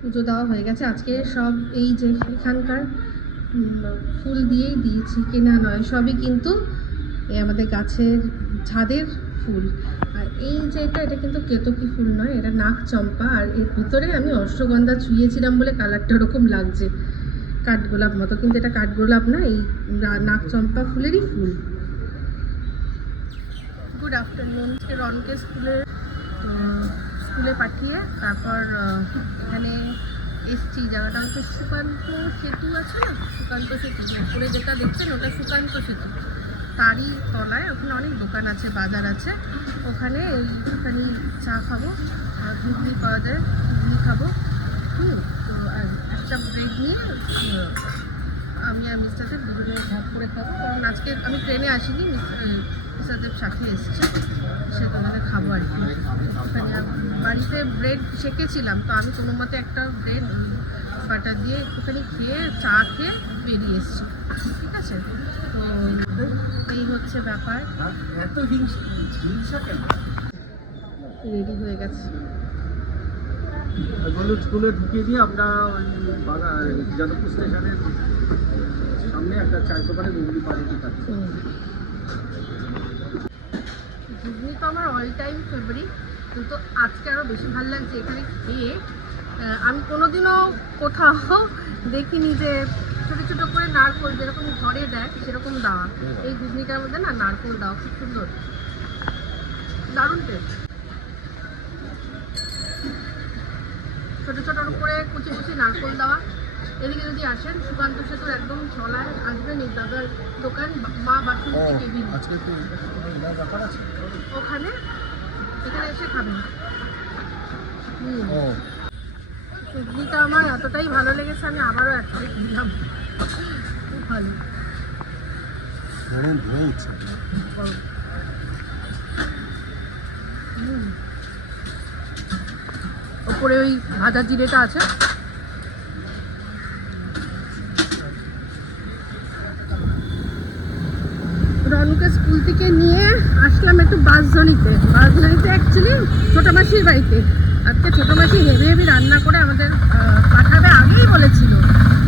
পুজো দেওয়া হয়ে গেছে। আজকে সব এই যে এখানকার ফুল দিয়েই দিয়েছি, কেনা নয়, সবই কিন্তু এই আমাদের গাছের ছাদের ফুল। আর এই যে এটা কিন্তু কেতকী ফুল নয়, এটা নাক চম্পা। আর এর ভিতরে আমি অশ্বগন্ধা ছুঁয়েছিলাম বলে কালারটা ওরকম লাগছে, কাঠগোলাপ মতো, কিন্তু এটা কাঠগোলাপ না, এই নাক চম্পা ফুলেরই ফুল। Good afternoon. রনকে স্কুলে পাঠিয়ে তারপর এখানে এসছি। জায়গাটা হচ্ছে সুকান্ত সেতু আছে না, সুকান্ত সেতু উপরে যেটা দেখছেন ওটা সুকান্ত সেতু, তারই তলায় ওখানে অনেক দোকান আছে, বাজার আছে। ওখানে এইখানে চা খাবো, ঘুগনি পাওয়া যায়, ঘুগনি খাবো। তো আর একটা ব্রেড নিয়ে আমি আর মিস্টারদের দুজনে ভাগ করে খাবো, কারণ আজকে আমি ট্রেনে আসিনি, মিস্টারদের সাথে এসেছি, সে তোমাদের খাবো আর কি। বাড়িতে ব্রেড শেখেছিলাম, তো আমি কোনো মতে একটা ব্রেড বাটার দিয়ে একটুখানি খেয়ে চা খেয়ে বেরিয়ে এসেছি, ঠিক আছে? তো এই হচ্ছে ব্যাপার। রেডি হয়ে গেছে। স্কুলে ঢুকিয়ে দিয়ে আমরা যাদবপুর স্টেশনের সামনে একটা চায়ের দোকানে ঘুগনি পাঠিয়ে খাচ্ছি। ঘুগনি তো আমার অল টাইম ফেভারিট, কিন্তু আজকে আরও বেশি ভালো লাগছে এখানে খেয়ে। আমি কোনোদিনও কোথাও দেখিনি যে ছোটো ছোটো করে নারকোল যেরকম ঘরে দেয় সেরকম দেওয়া। এই ঘুগনিটার মধ্যে না নারকোল দেওয়া, খুব সুন্দর, দারুণ টেস্ট। ছোটো ছোটো করে কুচি কুচি নারকোল দেওয়া। এদিকে যদি আসেন সুকান্ত সেতুর একদম চলায় আসবেন এই দাদার দোকান, মা বাসন্তী কেবিন, ওখানে এখানে এসে খাবেন। ঘুগনিটা আমার এতটাই ভালো লেগেছে, আমি আবারও এক প্লেট নিলাম, খুব ভালো। ওপরে ওই ভাজা জিরেটা আছে। রনুকে স্কুল থেকে নিয়ে আসলাম একটু বাঁশঝড়িতে অ্যাকচুয়ালি ছোটো মাসির বাড়িতে। আজকে ছোটো মাসি হেভি হেভি রান্না করে আমাদের পাঠাবে, আগেই বলেছিল।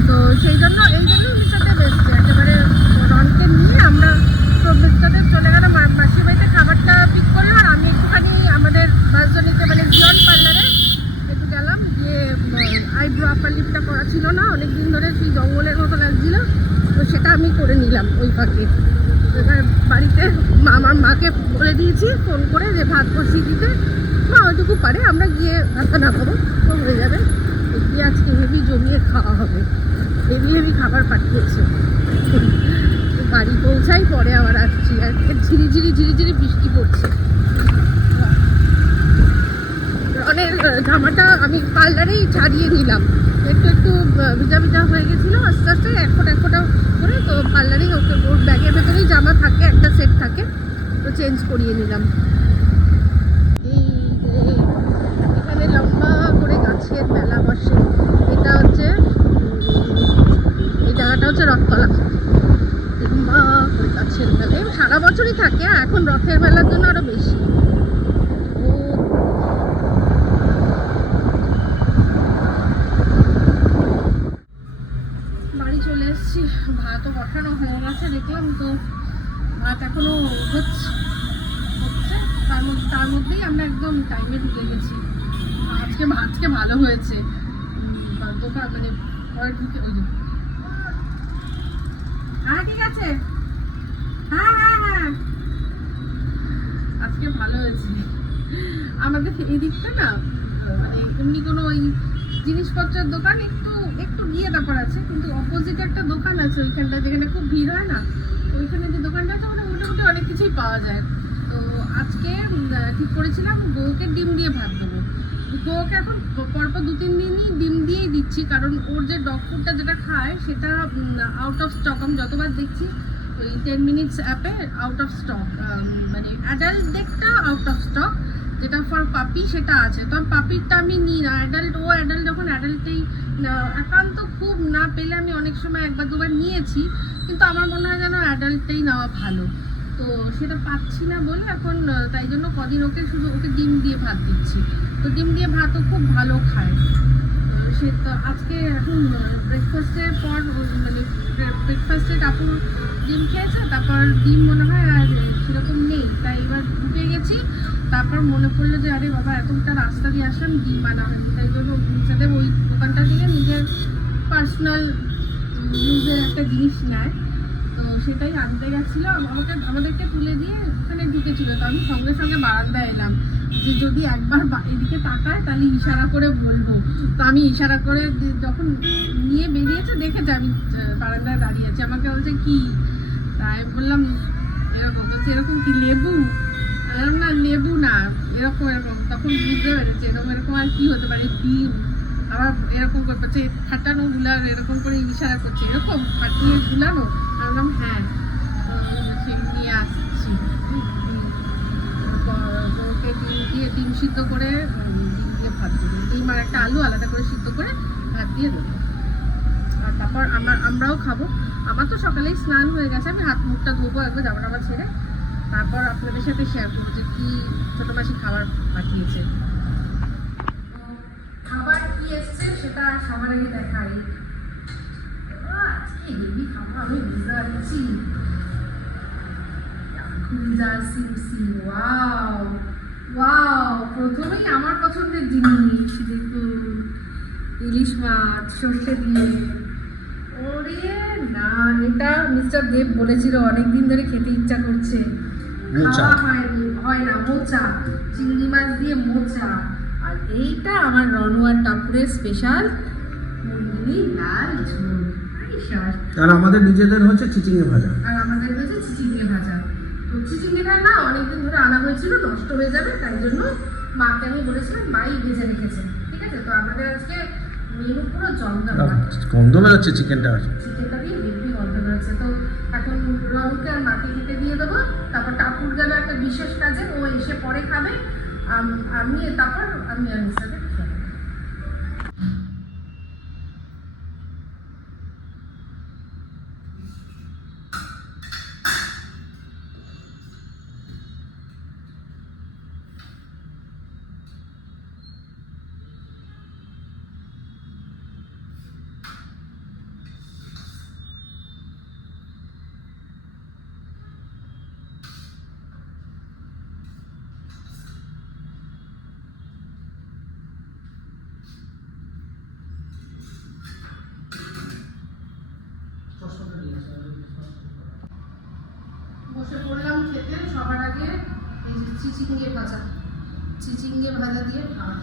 তো সেই জন্য মিস্টারদের বেসছে একেবারে রনকে নিয়ে আমরা মিস্টারদের চলে গেলাম মাসির বাড়িতে, খাবারটা পিক করলাম। আর আমি একটুখানি আমাদের বাঁশঝড়িতে মানে জিয়ন পার্লারে একটু গেলাম, গিয়ে আইব্রো আপার লিপটা করা ছিল না অনেকদিন ধরে, সেই জঙ্গলের মতো লাগছিল, তো সেটা আমি করে নিলাম ওই ফাঁকে। এবার বাড়িতে আমার মাকে বলে দিয়েছি ফোন করে যে ভাত বসিয়ে দিতে, মা ওইটুকু পারে, আমরা গিয়ে ভাতটা না খাবো তো হয়ে যাবে। গিয়ে আজকে হেভি জমিয়ে খাওয়া হবে, হেভি হেভি খাবার পাঠিয়েছে। বাড়ি পৌঁছাই পরে আবার আসছি, আর ঝিরিঝিরি ঝিরিঝিরি বৃষ্টি পড়ছে। রনের জামাটা আমি পার্লারেই ছাড়িয়ে নিলাম, একটু একটু ভিজা ভিজা হয়ে গেছিলো, আস্তে আস্তে এক ফোঁটা করে। তো পার্লারেই ওর ব্যাগের ভেতরেই জামা থাকে, একটা সেট থাকে, তো চেঞ্জ করিয়ে নিলাম। এই এখানে লম্বা করে গাছের মেলা বসে, এটা হচ্ছে এই জায়গাটা হচ্ছে রথতলা। লম্বা করে গাছের মেলা সারা বছরই থাকে, এখন রথের মেলার জন্য আরো বেশি। বাড়ি চলে এসেছি, ভাতও বসানো হয়ে গেছে দেখলাম, তো ভাত এখনো হচ্ছে, তার মধ্যেই আমরা একদম টাইমে ঢুকে গেছি। আজকে ভালো হয়েছে, দোকান মানে ঘরে ঢুকে ওই যে হ্যাঁ ঠিক আছে, হ্যাঁ আজকে ভালো হয়েছে। আমাদের এই দিকটা না মানে এমনি কোনো ওই জিনিসপত্রের দোকান একটু গিয়ে ব্যাপার আছে, কিন্তু অপোজিটে একটা দোকান আছে ওইখানটা, যেখানে খুব ভিড় হয় না, ওইখানে যে দোকানটা আছে ওখানে মোটামুটি অনেক কিছুই পাওয়া যায়। তো আজকে ঠিক করেছিলাম গৌকে ডিম দিয়ে ভাত দেবো। গৌকে এখন পরপর 2-3 দিনই ডিম দিয়েই দিচ্ছি, কারণ ওর যে ডগ ফুডটা যেটা খায় সেটা আউট অফ স্টক। আমি যতবার দেখছি ওই 10 মিনিটস অ্যাপে আউট অফ স্টক, মানে অ্যাডাল্ট ডেকটা আউট অফ স্টক, যেটা ফর পাপি সেটা আছে। তো পাপিরটা আমি নিই না, অ্যাডাল্ট যখন অ্যাডাল্টেই একান্ত খুব না পেলে আমি অনেক সময় একবার দুবার নিয়েছি, কিন্তু আমার মনে হয় যেন অ্যাডাল্টটাই নেওয়া ভালো। তো সেটা পাচ্ছি না বলে এখন তাই জন্য কদিন ওকে ডিম দিয়ে ভাত দিচ্ছি। তো ডিম দিয়ে ভাতও খুব ভালো খায়, সে তো আজকে এখন ব্রেকফাস্টের পর মানে ব্রেকফাস্টে কাপড় ডিম খেয়েছে, তারপর ডিম মনে হয় আর সেরকম নেই, তাই এবার ঢুকে গেছি। তারপর মনে পড়লো যে আরে বাবা এতটা রাস্তা দিয়ে আসলাম, ডিম আনা হয়নি, তাই জন্য সাথে ওই দোকানটা থেকে নিজের পার্সোনাল ইউজের একটা জিনিস নেয়, তো সেটাই আনতে গেছিলো। আমাদেরকে তুলে দিয়ে ওখানে ঢুকেছিল, তো আমি সঙ্গে সঙ্গে বারান্দায় এলাম যে যদি একবার এদিকে তাকায় তাহলে ইশারা করে বলবো। তো আমি ইশারা করে যখন নিয়ে বেরিয়েছে দেখেছে আমি বারান্দায় দাঁড়িয়ে আছি, আমাকে বলছে কি, তাই বললাম এরকম, বলছে এরকম কি লেবু, এরকম না লেবু না এরকম এরকম, তখন বুঝতে পেরেছে এরকম আর কি হতে পারে, ডিম। আবার এরকম করছে ফাটানো গুলার, এরকম করে ইশারা করছে এরকম ফাটিয়ে গুলানো। আমি বললাম হ্যাঁ, সে নিয়ে আসছি। ওকে ডিম সিদ্ধ করে ডিম দিয়ে ভাত দেবো, ডিম আর একটা আলু আলাদা করে সিদ্ধ করে ভাত দিয়ে দেবো। আর তারপর আমরাও খাবো। আমার তো সকালেই স্নান হয়ে গেছে, আমি হাত মুখটা ধোবো একবার জামা টামা ছেড়ে, তারপর আপনাদের সাথে শেয়ার করবো যে কি ছোটো মাসি খাবার পাঠিয়েছে। খাবার কি এসছে সেটা সবার আগে দেখাই। আজকে হেভি খাবার, আমি বুঝতে পারছি। ওয়াও ওয়াও, প্রথমেই আমার পছন্দের জিনিস, দেখুন ইলিশ মাছ সর্ষে দিয়ে। ওরে না, এটা মিস্টার দেব বলেছিল অনেকদিন ধরে খেতে ইচ্ছা করছে, খাওয়া হয়নি, হয় না, মোচা, চিংড়ি মাছ দিয়ে মোচা। আর এইটা আমার রনু আর টাপুরের স্পেশাল মুরগি লাল ঝোল। আর আমাদের নিজেদের হচ্ছে চিচিঙে ভাজা। আর আমাদের হচ্ছে চিচিঙে ভাজা। তো চিচিঙেটা না অনেকদিন ধরে আনা হয়েছিল, নষ্ট হয়ে যাবে, তাই জন্য মাকে আমি বলেছিলাম, মাই ভেজে রেখেছে। ঠিক আছে, তো আমাদের আজকে মেনু পুরো জমজমাট। গন্ধ বেরোচ্ছে চিকেনটা দিয়ে হেভি গন্ধ বেরোচ্ছে। তো এখন রনুকে আর মাকে খেতে দিয়ে দেবো, তারপর টাপুর গেল একটা বিশেষ কাজে, ও এসে পরে খাবে, তারপর আমি আর সাথে খাবো। বসে পড়লাম খেতে। সবার আগে এই যে চিচিঙ্গে ভাজা দিয়ে খাওয়া,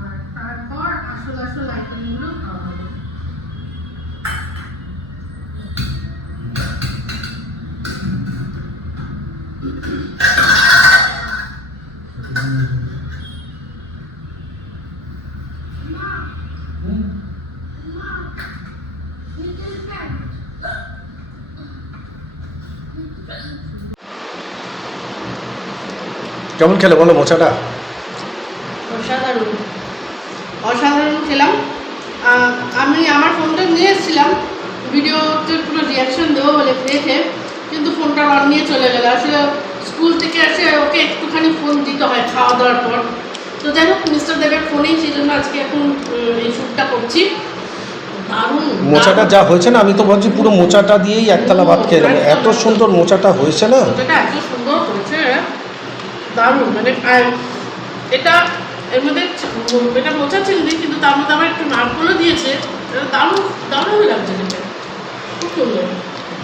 আর তারপর আসল আইটেমগুলো খাওয়া হবে। কেমন খেলে বলো মোচাটা? অসাধারণ খেলাম। আমি আমার ফোনটা নিয়ে এসেছিলাম ভিডিওতে পুরো রিয়াকশন দেবো বলে দেখে, কিন্তু ফোনটা অন নিয়ে চলে গেল। আসলে স্কুল থেকে এসে ওকে একটুখানি ফোন দিতে হয় খাওয়া দাওয়ার পর। তো যাই হোক, মিস্টার দেবের ফোনেই, সেই জন্য আজকে এখন এই শ্যুটটা করছি। দারুণ মোচাটা যা হয়েছে না, আমি তো ভাবছি পুরো মোচাটা দিয়েই একতলা ভাত খেয়ে নেবো, এত সুন্দর মোচাটা হয়েছে না। মোচাটা এত সুন্দর হয়েছে, দারুণ। মানে এটা এর মধ্যে এটা মোচা চিংড়ি, কিন্তু তার মধ্যে আবার একটু নারকলও দিয়েছে। দারুণ লাগছে খেতে, খুব সুন্দর,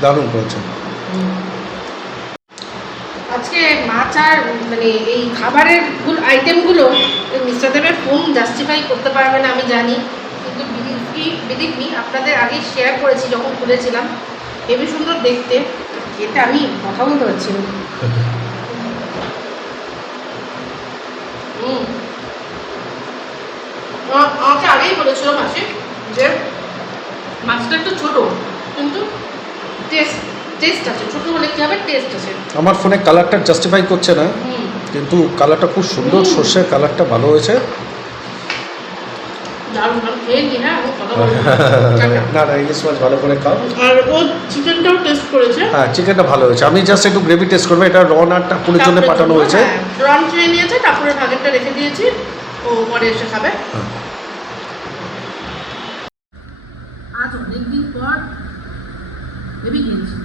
দারুণ করেছে। আজকে মাছ আর মানে এই খাবারের আইটেমগুলো মিস্টার দেবের ফোন জাস্টিফাই করতে পারবে না আমি জানি, কিন্তু বিলিভ মি আপনাদের আগেই শেয়ার করেছি যখন খুলেছিলাম, হেবি সুন্দর দেখতে। এটা আমি কথা বলতে পারছি না। আমাকে আগেই বলেছিল মাসি যে মাছটা একটু ছোটো, কিন্তু টেস্ট আছে, ছোটো হলে কী হবে, টেস্ট আছে। আমার ফোনে কালারটা জাস্টিফাই করছে না, কিন্তু কালারটা খুব সুন্দর, সর্ষের কালারটা ভালো হয়েছে। না ইলিশ মাছ ভালো করে খাও। আর ও চিকেনটাও টেস্ট করেছে। হ্যাঁ, চিকেনটা ভালো হয়েছে। আমি জাস্ট একটু গ্রেভি টেস্ট করবো। এটা রন আর টাপুরের জন্য পাঠানো হয়েছে। রন খেয়ে নিয়েছে, টাপুরের ভাগেরটা রেখে দিয়েছি, ও পরে এসে খাবে। হেভি খেয়েছি,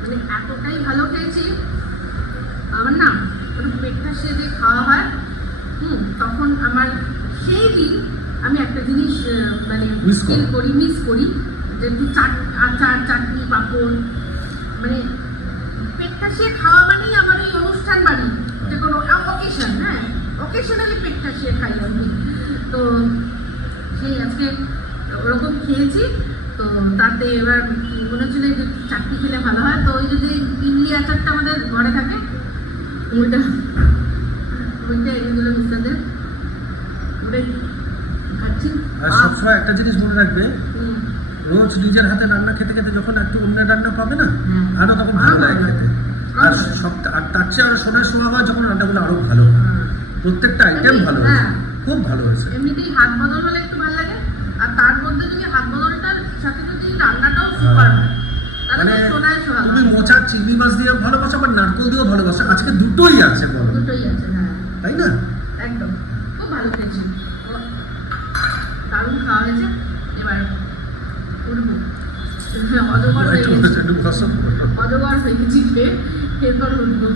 মানে এতটাই ভালো খেয়েছি। আমার না ওটা পেটটা সে যে খাওয়া হয় তখন আমার সেই দিন আমি একটা জিনিস মানে Miss করো। মিস করি যে একটু আচার চাটনি পাঁপড়, মানে পেটটা সে খাওয়া মানেই আমার ওই অনুষ্ঠান বাড়ি যে কোনো অকেশন, হ্যাঁ অকেশনালি পেটটা সে খাই আমি। তো সেই আজকে ওরকম খেয়েছি, তো তাতে এবার মনে হচ্ছিল যে চাটনি খেলে ভালো হয়, তো ওই যদি ইমলি আচারটা আমাদের ঘরে থাকে ওইটা এগুলো মিস্টারদের ওটাই খাচ্ছি। আর সবসময় একটা জিনিস মনে রাখবে, হুম, রোজ নিজের হাতে রান্না খেতে খেতে যখন একটু অন্যের রান্না পাবে না, হ্যাঁ। আরো তখন ভালো লাগে খেতে। আর আর তার চেয়ে আরো শোনার সময় হয় যখন রান্নাগুলো আরো ভালো হয়। হ্যাঁ। প্রত্যেকটা আইটেম ভালো হয়েছে, হ্যাঁ। খুব ভালো হয়েছে। এমনিতেই হাত বদল হলে একটু ভালো লাগে, আর তার মধ্যে যদি হাত বদলটার সাথে যদি রান্নাটাও সুপার হয় তাহলে মানে তো সোনায় সোহাগা। তুমি মোচার চিংড়ি মাছ দিয়ে ভালোবাসো, আবার নারকল দিয়েও ভালোবাসো, আজকে দুটোই আছে বলো, দুটোই আছে, হ্যাঁ তাই না? একদম খুব ভালো খেয়েছি, দারুণ খাওয়া হয়েছে। এবার উঠবো, অজগর হয়ে গেছি, একটু বসো। অজগর হয়ে গেছি খেয়ে, এরপর উঠবো।